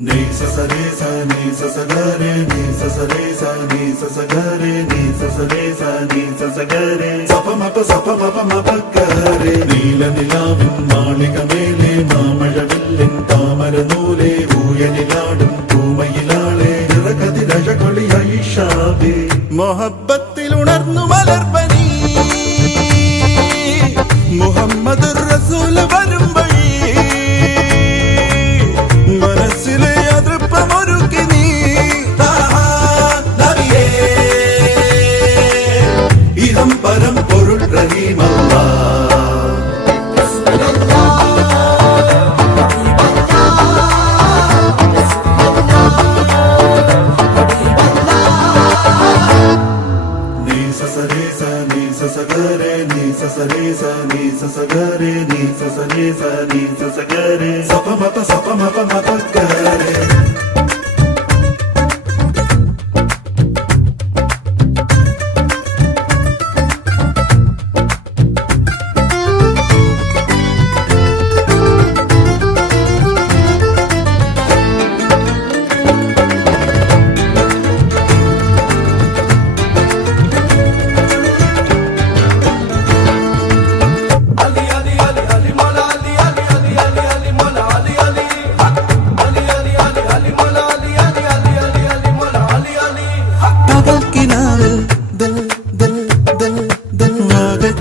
Ni sa sa re sa ni sa sa ga re ni sa sa re sa ni sa sa ga re ni sa sa re sa ni sa sa ga re sa pa ma pa ga re നീല നിലാവിൻ മാളികമേലെ മാമഴവില്ലിൻ താമരനൂലെ ഊയനിലാടും പൂമയിലാളെ നിറകതിരഴകൊളിയായി ഷാബി മൊഹബ്ബത്തിൽ ഉണർന്നു മലർപ്പനി മുഹമ്മദ് റസൂൽ വരും വഴി മനസ്സിലെ അതൃപ്പമൊരുക്കി നീ ഇതം പരം പൊരുൾ റഹീമല്ലാ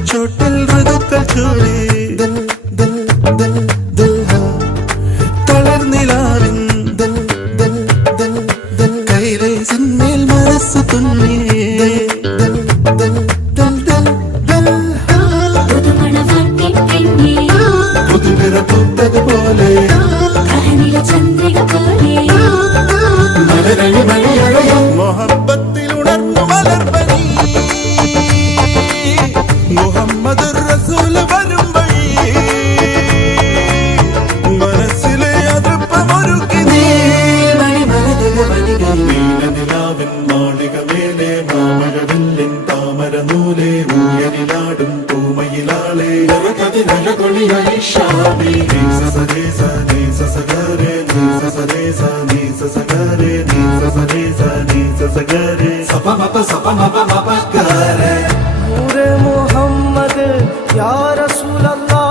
ചോട്ടിൽ ഋതുക്കൾ ചൂടി തളർന്നിലാവിൻ കൈരേ സിന്മേൽ മനസ്സ് തുന്നി പോലെ മൊഹബ്ബത്തിൽ ഉണർന്നു മലർപ്പനി മുഹമ്മദ് റസൂൽ വരും വഴി മനസ്സിലെ അതൃപ്പമൊരുക്കി നീ നീലനിലാവിൻ മാളികമേലെ മാമഴവില്ലിൻ താമരനൂലെ ഊയനിലാടും പൂമയിലാളെ നിറകതിരഴകൊളിയായി ഷാബി നീ സ രെ സ നീ സ ഗ രെ നീ സ രെ സ നീ സ ഗ രെ നീ സ രെ സ നീ സ ഗ രെ സ പ മ പ ഗ രെ നൂറെ മുഹമ്മദ് യാ റസൂലല്ലാഹ്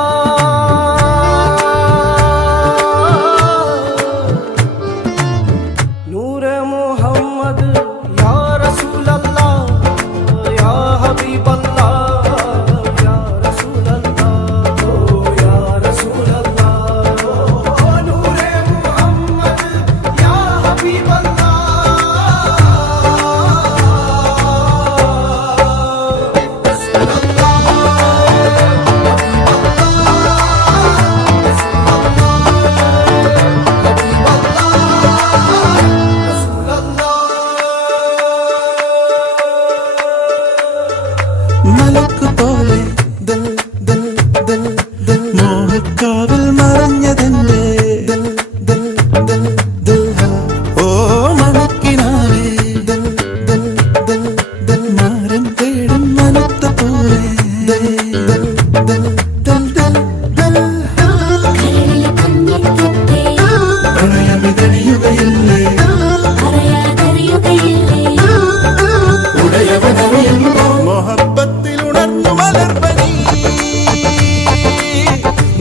നൂറെ മുഹമ്മദ് യാ റസൂലല്ലാഹ് യാ ഹബീബല്ലാഹ് യാ റസൂലല്ലാഹ് യാ റസൂലല്ലാഹ് നൂറെ മുഹമ്മദ് യാ ഹബീബല്ലാഹ് മലക്ക് പോലെ മോഹക്കാവിൽ മറഞ്ഞതെന്റെ ഓ മണക്കിനാവേ മാരം തേടും മനത്ത പോലെ പ്രണയമിതണിയുകയില്ലേ ഉടയവനറിയുമോ മൊഹബ്ബത്തിൽ ഉണർന്നു മലർപ്പനി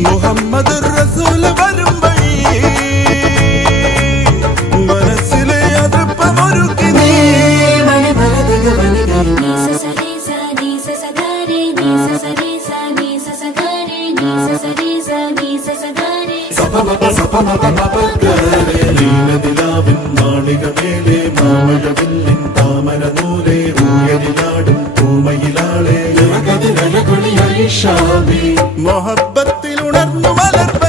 മുഹമ്മദ് റസൂൽ വരും വഴി മനസ്സിലെ അതൃപ്പമൊരുക്കി നീ നീലനിലാവിൻ മാളികമേലെ മാമഴവില്ലിൻ താമരനൂലെ ഊയനിലാടും പൂമയിലാളെ നിറകതിരഴകൊളിയായി ഷാബി മൊഹബ്ബത്തിൽ ഉണർന്നു മലർപ്പനി